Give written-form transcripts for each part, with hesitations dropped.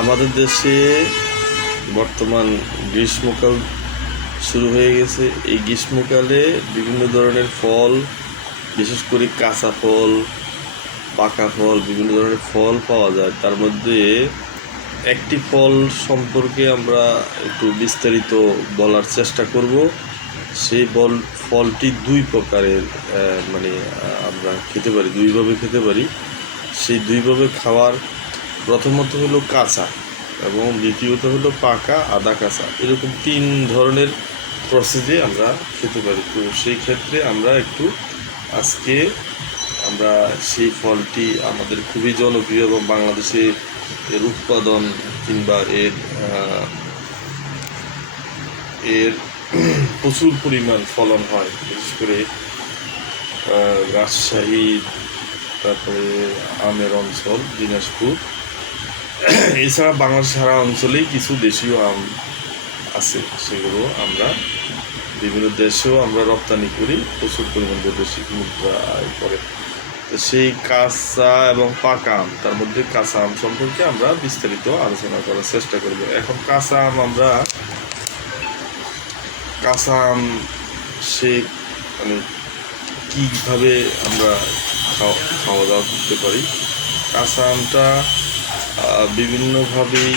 আমাদের দেশে বর্তমান গ্রীষ্মকাল শুরু হয়ে গেছে। এই গ্রীষ্মকালে বিভিন্ন ধরনের ফল, বিশেষ করে কাঁচা ফল, পাকা ফল, বিভিন্ন ধরনের ফল পাওয়া যায়। তার মধ্যে একটি ফল সম্পর্কে আমরা একটু বিস্তারিত বলার চেষ্টা করব। সেই ফলটি দুই প্রকারের, আমরা খেতে পারি, দুইভাবে খেতে পারি। সেই দুইভাবে খাওয়ার প্রথমত হলো কাঁচা এবং দ্বিতীয়ত হলো পাকা, আধা কাঁচা, এরকম তিন ধরনের প্রসেসে আমরা খেতে পারি। তো সেই ক্ষেত্রে আজকে আমরা সেই ফলটি আমাদের খুবই জনপ্রিয় এবং বাংলাদেশে এর উৎপাদন কিংবা এর প্রচুর পরিমাণ ফলন হয়, বিশেষ করে রাজশাহী, তারপরে আমের অঞ্চল, দিনাজপুর, এছাড়া বাংলাদেশ সারা অঞ্চলেই কিছু দেশীয় আম আছে, সেগুলো আমরা বিভিন্ন দেশেও আমরা রপ্তানি করি, প্রচুর পরিমাণ বৈদেশিক মুদ্রা আয় করে। তো সেই কাঁচা এবং পাকা আম, তার মধ্যে কাঁচা আম সম্পর্কে আমরা বিস্তারিত আলোচনা করার চেষ্টা করব। এখন কাঁচা আম সে কীভাবে আমরা খাওয়া দাওয়া করতে পারি। কাঁচা আমটা বিভিন্নভাবেই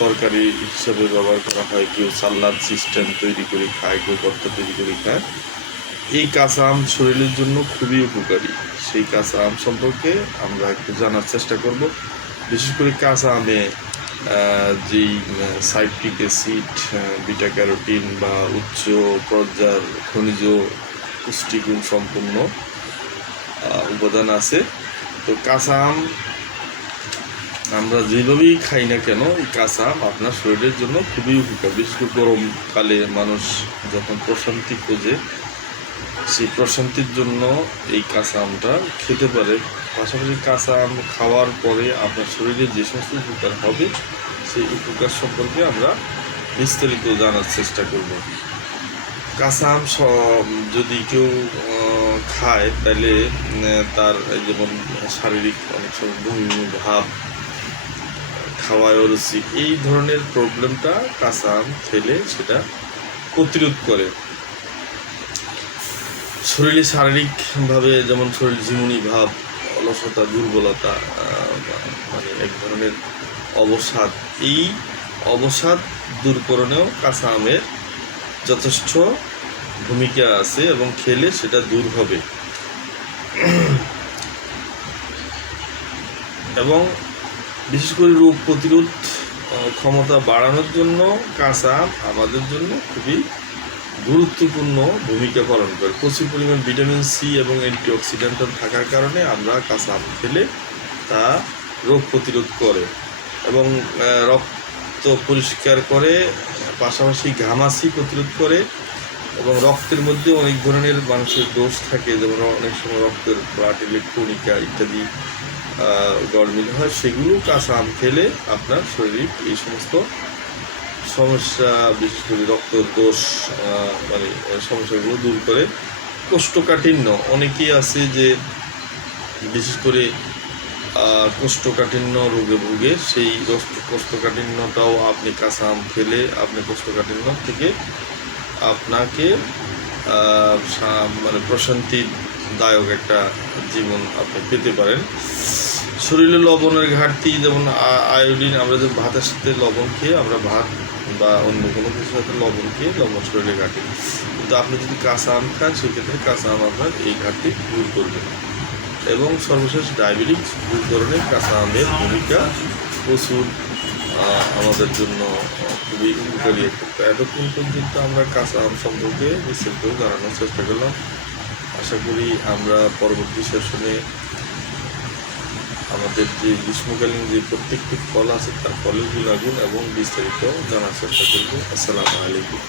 তরকারি হিসাবে ব্যবহার করা হয়। কেউ সালাদ সিস্টেম তৈরি করে খায়, কেউ ভর্তা তৈরি করে খায়। এই কাঁচা আম শরীরের জন্য খুবই উপকারী। সেই কাঁচা আম সম্পর্কে আমরা একটু জানার চেষ্টা করব। বিশেষ করে কাঁচা আমে যেই সাইট্রিক অ্যাসিড, বিটা ক্যারোটিন বা উচ্চ পর্যায়ের খনিজ পুষ্টিগুণ সম্পন্ন উপাদান আছে। তো কাঁচা আম আমরা যেভাবেই খাই না কেন, এই কাঁচা আম আপনার শরীরের জন্য খুবই উপকার। বিশেষ করে গরমকালে মানুষ যখন প্রশান্তি খোঁজে, সেই প্রশান্তির জন্য এই কাঁচা আমটা খেতে পারে। পাশাপাশি কাঁচা আম খাওয়ার পরে আপনার শরীরে যে সমস্ত উপকার হবে, সেই উপকার সম্পর্কে আমরা বিস্তারিত জানার চেষ্টা করব। কাঁচা আম যদি কেউ খায়, তাহলে তার যেমন শারীরিক অনেক সময় বমি ভাব, খাওয়ায় অরুচি, এই ধরনের প্রবলেমটা কাঁচা আম খেলে সেটা প্রতিরোধ করে। শরীরে শারীরিকভাবে যেমন শরীর ঝিমুনি ভাব, অলসতা, দুর্বলতা, এক ধরনের অবসাদ, এই অবসাদ দূরকরণেও কাঁচা আমের যথেষ্ট ভূমিকা আছে এবং খেলে সেটা দূর হবে। এবং বিশেষ করে রোগ প্রতিরোধ ক্ষমতা বাড়ানোর জন্য কাঁচা আম আমাদের জন্য খুবই গুরুত্বপূর্ণ ভূমিকা পালন করে। প্রচুর পরিমাণ ভিটামিন সি এবং অ্যান্টিঅক্সিডেন্টাল থাকার কারণে আমরা কাঁচা আম খেলে তা রোগ প্রতিরোধ করে এবং রক্ত পরিষ্কার করে, পাশাপাশি ঘামাচি প্রতিরোধ করে। এবং রক্তের মধ্যে অনেক ধরনের মানুষের দোষ থাকে, যেমন অনেক সময় রক্তের প্লাটেলেট, কণিকা ইত্যাদি গড়মিল হয়, সেগুলো কাঁচা আম খেলে আপনার শরীর এই সমস্ত সমস্যা, বিশেষ করে রক্তের দোষ সমস্যাগুলো দূর করে। কোষ্ঠকাঠিন্য, অনেকেই আছে যে বিশেষ করে কোষ্ঠকাঠিন্য রোগে ভুগে, সেই কোষ্ঠকাঠিন্যটাও আপনি কাঁচা আম খেলে আপনি কোষ্ঠকাঠিন্য থেকে আপনাকে প্রশান্তিদায়ক একটা জীবন আপনি পেতে পারেন। শরীরে লবণের ঘাটতি, যেমন আয়োডিন, আমরা যে ভাতের সাথে লবণ খেয়ে, আমরা ভাত বা অন্য কোনো কিছুর সাথে লবণ খেয়ে লবণ শরীরে ঘাটে, কিন্তু আপনি যদি কাঁচা আম খান, সেক্ষেত্রে কাঁচা আম আপনার এই ঘাটতি দূর করবে। এবং সর্বশেষ ডায়াবেটিস দূরকরণে কাঁচা আমের ভূমিকা প্রচুর আমাদের জন্য খুবই উপকারী। এতক্ষণ পর্যন্ত আমরা কাঁচা আম সম্পর্কে বিস্তারিত জানানোর চেষ্টা করলাম। আশা করি আমরা পরবর্তী সেশনে আমাদের যে গ্রীষ্মকালীন যে প্রত্যেকটি ফল আছে, তার ফলের গুণাগুণ এবং বিস্তারিত জানার চেষ্টা করব। আসসালামু আলাইকুম।